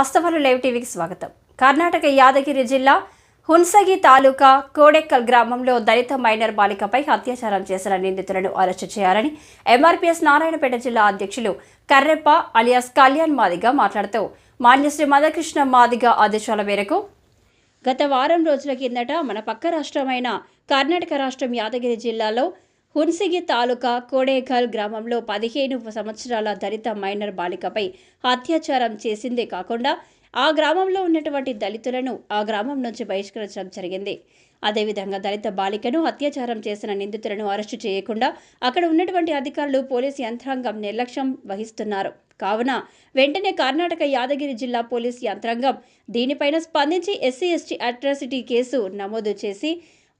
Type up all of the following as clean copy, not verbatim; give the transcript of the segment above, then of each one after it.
వాస్తవాలు లైవ్ టీవీకి స్వాగతం. కర్ణాటక యాదగిరి జిల్లా హున్సగి తాలూకా కోడెక్కల్ గ్రామంలో దళిత మైనర్ బాలికపై అత్యాచారం చేసిన నిందితులను అరెస్టు చేయాలని ఎంఆర్పీఎస్ నారాయణపేట జిల్లా అధ్యక్షులు కర్రెప్ప అలియాస్ కళ్యాణ్ మాదిగ మాట్లాడుతూ మాన్యశ్రీ మదకృష్ణ మాదిగ ఆదేశాల మేరకు గత వారం రోజుల కిందట మన పక్క రాష్ట్రమైన కర్ణాటక రాష్ట్రం యాదగిరి జిల్లాలో హున్సిగి తాలూకా కోడేకల్ గ్రామంలో 15 సంవత్సరాల దళిత మైనర్ బాలికపై అత్యాచారం చేసిందే కాకుండా ఆ గ్రామంలో ఉన్నటువంటి దళితులను ఆ గ్రామం నుంచి బహిష్కరించడం జరిగింది. అదేవిధంగా దళిత బాలికను అత్యాచారం చేసిన నిందితులను అరెస్టు చేయకుండా అక్కడ ఉన్నటువంటి అధికారులు పోలీసు యంత్రాంగం నిర్లక్ష్యం వహిస్తున్నారు. కావున వెంటనే కర్ణాటక యాదగిరి జిల్లా పోలీసు యంత్రాంగం దీనిపైన స్పందించి ఎస్సీ/ఎస్టీ అట్రాసిటీ కేసు నమోదు చేసి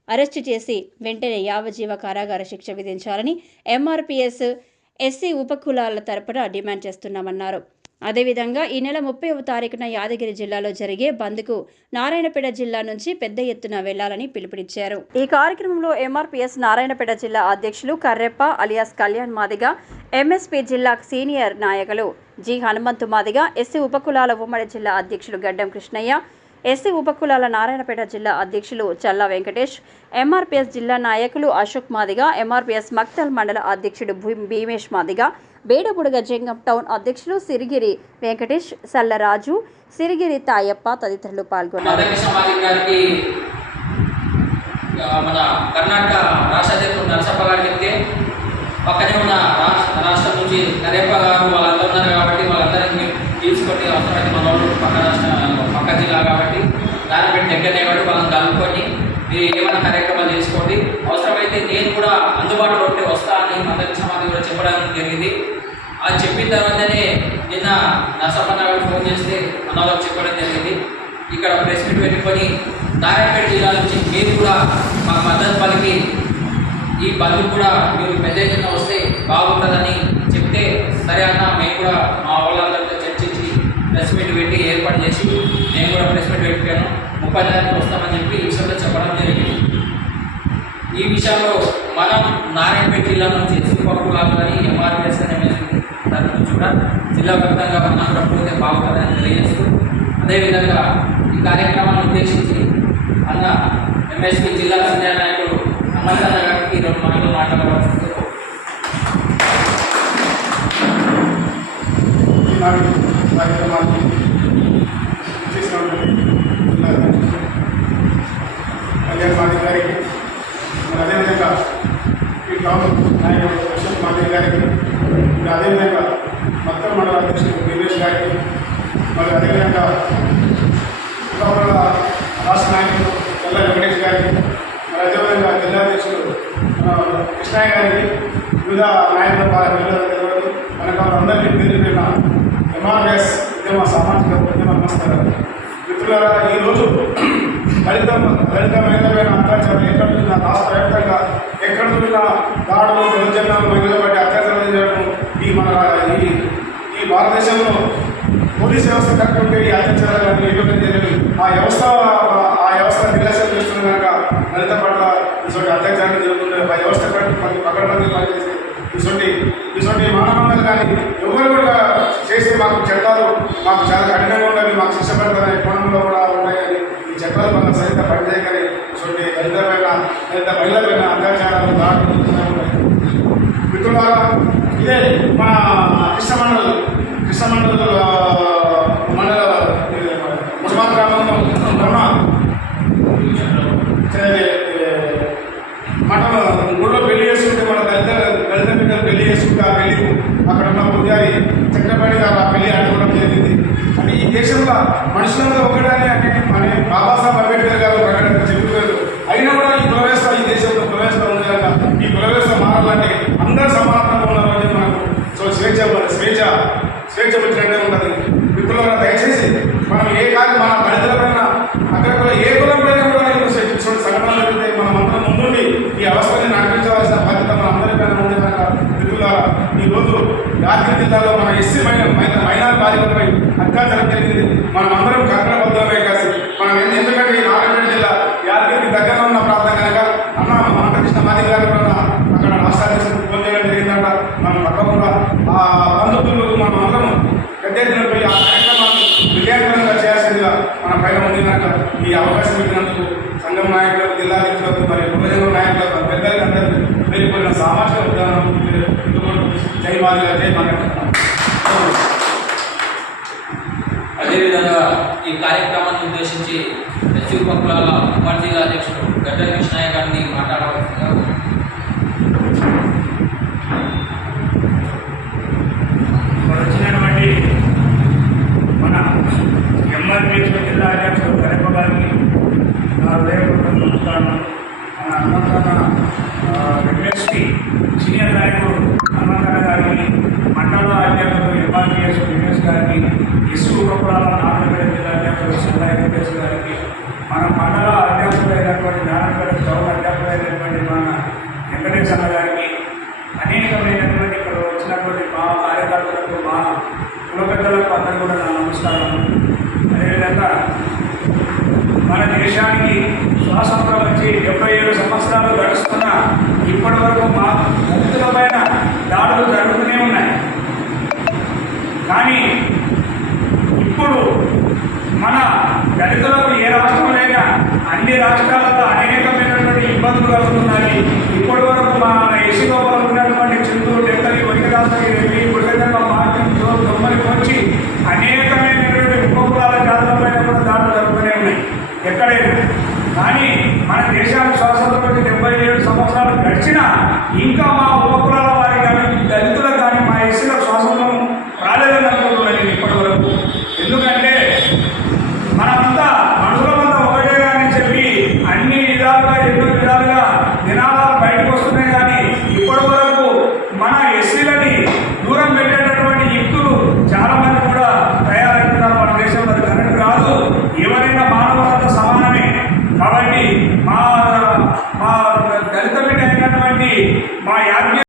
అరెస్టు చేసి వెంటనే యావజ్జీవ కారాగార శిక్ష విధించాలని ఎంఆర్పీఎస్ ఎస్సీ ఉపకులాల తరపున డిమాండ్ చేస్తున్నామన్నారు. అదేవిధంగా ఈ నెల 30వ తారీఖున యాదగిరి జిల్లాలో జరిగే బంద్కు నారాయణపేట జిల్లా నుంచి పెద్ద ఎత్తున వెళ్లాలని పిలుపునిచ్చారు. ఈ కార్యక్రమంలో ఎంఆర్పీఎస్ నారాయణపేట జిల్లా అధ్యక్షులు కర్రెప్ప అలియాస్ కళ్యాణ్ మాదిగ, ఎంఎస్పీ జిల్లా సీనియర్ నాయకులు జి హనుమంతు మాదిగ, ఎస్సీ ఉపకులాల ఉమ్మడి జిల్లా అధ్యక్షులు గడ్డం కృష్ణయ్య, ఎస్సీ ఉపకులాల నారాయణపేట జిల్లా అధ్యక్షులు చల్లా వెంకటేష్, ఎంఆర్పీఎస్ జిల్లా నాయకులు అశోక్ మాదిగ, ఎంఆర్పీఎస్ మక్తల్ మండల అధ్యక్షుడు భీమేష్ మాదిగ, బేడబుడుగ జంగం టౌన్ అధ్యక్షులు సిరిగిరి వెంకటేష్, సల్లరాజు, సిరిగిరి తాయప్ప తదితరులు పాల్గొన్నారు. మన కర్ణాటక రాష్ట్ర అధ్యక్షుడు నరసప్ప గారు చెప్తే పక్కనే ఉన్న రాష్ట్రం నుంచి నరేప్ప గారు వాళ్ళందరూ ఉన్నారు కాబట్టి వాళ్ళందరినీ తీసుకొని అవసరమైతే మన వాళ్ళు పక్క జిల్లా కాబట్టి దాన్ని పెట్టి దగ్గరనే కాబట్టి వాళ్ళని కలుపుకొని మీరు ఏమైనా కార్యక్రమాలు చేసుకోండి, అవసరమైతే నేను కూడా అందుబాటులో ఉంటే వస్తా అని అందరి సమాధి కూడా చెప్పడానికి జరిగింది. అది చెప్పిన తర్వాతనే నిన్న నరసప్పన్న గారు ఫోన్ చేస్తే అన్నవాళ్ళకి చెప్పడం జరిగింది. ఇక్కడ ప్రెస్ మీట్ పెట్టుకొని నారాయణపేట జిల్లా నుంచి మీరు కూడా మా మద్దతు పలికి ఈ బంధు కూడా మీరు పెద్ద ఎత్తున వస్తే బాగుంటుందని చెప్తే సరే అన్న మేము కూడా మా వాళ్ళందరితో చర్చించి ప్రెస్ మీట్ పెట్టి ఏర్పాటు చేసి నేను కూడా ప్రెస్ మీట్ పెట్టాను 30 తారీఖు వస్తామని చెప్పి ఈ విషయంలో చెప్పడం జరిగింది. ఈ విషయంలో మనం నారాయణపేట జిల్లా నుంచి ఎస్సీపక్కులాలు కానీ ఎంఆర్పీఎస్ దాని నుంచి కూడా జిల్లా వ్యాప్తంగా మనం కూడా పోతే బాగుంటుందని తెలియజేస్తూ అదేవిధంగా ఈ కార్యక్రమాన్ని ఉద్దేశించి అన్న ఎంఎస్పీ జిల్లా సీనియర్ నాయకులు హనుమంతన్న గారికి 2 మాటలు మాట్లాడవలసింది. కళ్యాణ్ మాదిగ గారికి, అదేవిధంగా ఈ టౌన్ నాయకుడు అశోక్ మాదిగ గారికి, అదేవిధంగా మక్తల్ మండల అధ్యక్షుడు భీమేష్ గారికి, మరి అదేవిధంగా ఉపకుల రాష్ట్ర నాయకుడు చల్లా వెంకటేష్ గారికి, మరి అదేవిధంగా జిల్లా అధ్యక్షుడు కృష్ణయ్య గారికి, వివిధ నాయకుల మనకు అందరికీ పేరున్న ఎంఆర్ఎస్ ఉద్యమ సామాజిక ఉద్యమ నమస్కారాలు. మిత్రులారా, ఈరోజు దళిత మహిళలపైన అత్యాచారం ఎక్కడ చూసినా రాష్ట్ర వ్యాప్తంగా ఎక్కడ చూసినా దాడులు దౌర్జన్యాలు మహిళల బట్టి అత్యాచారం చేయడం ఈ భారతదేశంలో పోలీస్ వ్యవస్థ కట్టుకుంటే ఈ అత్యాచారాలు ఇవ్వడం జరిగింది. ఆ వ్యవస్థ నిర్లక్ష్యం చేస్తున్న కనుక దళిత పట్ల ఇటువంటి అత్యాచారం జరుగుతుంది. ఆ వ్యవస్థ పక్కన పనిచేసి ఇటువంటి మానవంతులు కానీ ఎవరు కూడా చేసి మాకు చట్టాలు మాకు చాలా కఠినంగా ఉండాలి, మాకు శిక్ష పడతారనే కోణంలో కూడా ఉన్నాయని ఈ చట్టాలు మనం సరిగ్గా పనిచేయగలి ఇటువంటి దళిత మహిళలపైన అత్యాచారాలు దాడులు మిత్రులారా, ఇదే మా కృష్ణమండల మండల ముస్మాన్ గ్రామంలో మన ఊళ్ళో పెళ్లి చేసుకుంటే మన దళిత బిడ్డలు పెళ్లి చేసుకుంటే ఆ పెళ్లి అక్కడ ఉన్న పూజారి చక్రపాణి గారు ఆ పెళ్లి అడగడం జరిగింది. అంటే ఈ దేశంలో మనుషులందరూ ఒకటనే అని బాబాసాహెబ్ అంబేద్కర్ గారు ప్రకటన చెబుతారు. అయినా కూడా ఈ కులవ్యవస్థ ఈ దేశంలో కులవ్యవస్థ ఉంది కనుక ఈ కులవ్యవస్థ మారాలంటే అందరూ సమానంగా ఉన్నారని మనకు స్వేచ్ఛ వచ్చినట్టే ఉంటుంది. మిత్రులారా, దయచేసి మనం ఏ కాదు మన దళితులపైన అక్కడ కూడా ఏ కులం పైన కూడా సంఘటనలు జరిగితే మనం అందరం ముందుండి ఈ అవసరాన్ని నడిపించవలసిన బాధ్యత మన అందరిపైన ఉంది కనుక మిత్రులారా, ఈరోజు యాదగిరి జిల్లాలో మన ఎస్సీ మైనార్ బాలికలపై అత్యాచారం జరిగింది. మనం అందరం కంకణబద్ధమే కాదు. మనం ఎందుకంటే ఈ నారాయణపేట జిల్లా యాదగిరికి దగ్గరలో ఉన్న ప్రాంతం కనుక అన్న మదకృష్ణ మాదిగ గారు కూడా అక్కడ రాష్ట్రాధ్యక్షుడు ఫోన్ చేయడం జరిగిందంట. మనం తప్పకుండా ఆ బంధువులు మనం అందరం పెద్ద ఎత్తున పోయి ఆ కార్యక్రమాన్ని విజయవంతం పైన ఉంది కనుక ఈ అవకాశం ఇచ్చినందుకు సంఘం నాయకులకు, జిల్లా అధ్యక్షులకు, మరి యువజన నాయకులకు, పెద్దలకు అందరూ వెళ్ళిపోయిన సామాజిక ఉద్యమం జై మాదిగా జై మాట్లాడుతున్నాం. అదేవిధంగా ఈ కార్యక్రమాన్ని ఉద్దేశించి ఎస్యూ పక్కుల ఉపాధి జిల్లా అధ్యక్షుడు గడ్డ కృష్ణయ్య గారిని మాట్లాడవలసిందిగా వచ్చినటువంటి మన ఎంఆర్పిఎస్ జిల్లా అధ్యక్షుడు కరెప్ప గారికి నా హృదయపూర్వక నమస్కారం. మన హనుమంతన్న ఎంఎస్పీ సీనియర్ నాయకుడు హనుమంతన్న గారికి, మండల అధ్యక్షుడు ఎంఆర్పిఎస్ ఎంఎస్ గారికి, ఎస్సు ఉపకులాల నారాయణపేట జిల్లా అధ్యక్షుడు సన్నాయి వెంకటేశ్వర గారికి, మన మండల అధ్యక్షుడైనటువంటి నారాయణపేట గౌరవ అధ్యక్షుడైనటువంటి మన వెంకటేశ్వర గారికి, అనేకమైనటువంటి ఇక్కడ వచ్చినటువంటి మా కార్యకర్తలకు, మా కుల పెద్దలకు అందరూ కూడా నా నమస్కారం. అదేవిధంగా మన దేశానికి స్వాతంత్రం వచ్చి 77 సంవత్సరాలు గడుస్తున్న ఇప్పటి వరకు మా దళితులపైన దాడులు జరుగుతూనే ఉన్నాయి. కానీ ఇప్పుడు మన దళితులకు ఏ రాష్ట్రంలోనైనా అన్ని రాష్ట్రాలలో అనేకమైనటువంటి ఇబ్బందులు కలుగుతున్నాయి. ఇప్పటి వరకు మన ఎస్సీలో ఉన్నటువంటి చింతూరు, డెక్కలి, వైకదాసరి, రెడ్డి, గుడిగంగా, మార్కెట్, దొమ్మలి వచ్చి అనేకమైనటువంటి ఉపకులాల జాతులపైన కూడా దాడులు జరుగుతూనే ఉన్నాయి ఎక్కడైనా. కానీ మన దేశానికి స్వాతంత్రం వచ్చి 77 సంవత్సరాలు గడిచినా ఇంకా మా ఉపకుల